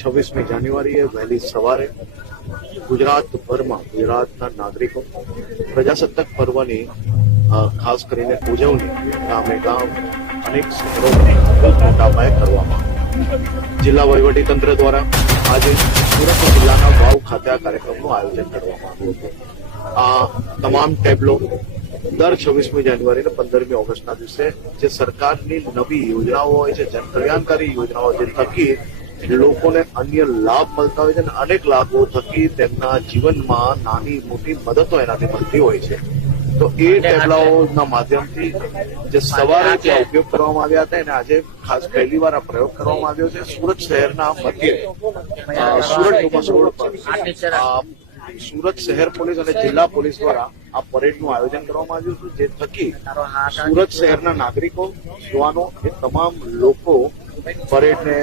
26મી જાન્યુઆરીએ વહેલી સવારે ગુજરાતભરમાં ગુજરાતના નાગરિકો પ્રજાસત્તાક પર્વની ખાસ કરીને ઉજવણી ગામે ગામ અનેક શહેરોમાં મોટા પાયે કરવામાં જિલ્લા વહીવટીતંત્ર દ્વારા આજે સુરત જિલ્લાના વાવ ખાતે આ કાર્યક્રમનું આયોજન કરવામાં આવ્યું હતું. આ તમામ ટેબ્લો દર 26મી જાન્યુઆરી અને 15મી ઓગસ્ટના દિવસે જે સરકારની નવી યોજનાઓ હોય છે, જનકલ્યાણકારી યોજનાઓ જે થકી લોકોને અન્ય લાભ મળતા હોય છે અને અનેક લાભો થકી તેમના જીવનમાં નાની મોટી મદદો એનાથી મળતી હોય છે. તો એ ટેબલાઓના માધ્યમથી જે સવારે ત્યાં ઉપયોગ કરવામાં આવ્યા હતા એને આજે ખાસ પહેલી વાર આ પ્રયોગ કરવામાં આવ્યો છે. સુરત શહેરના મધ્યે સુરત ડુમસ રોડ પર સુરત શહેર પોલીસ અને જિલ્લા પોલીસ દ્વારા આ પરેડનું આયોજન કરવામાં આવ્યું હતું, જે થકી સુરત શહેરના નાગરિકો, યુવાનો એ તમામ લોકો પરેડને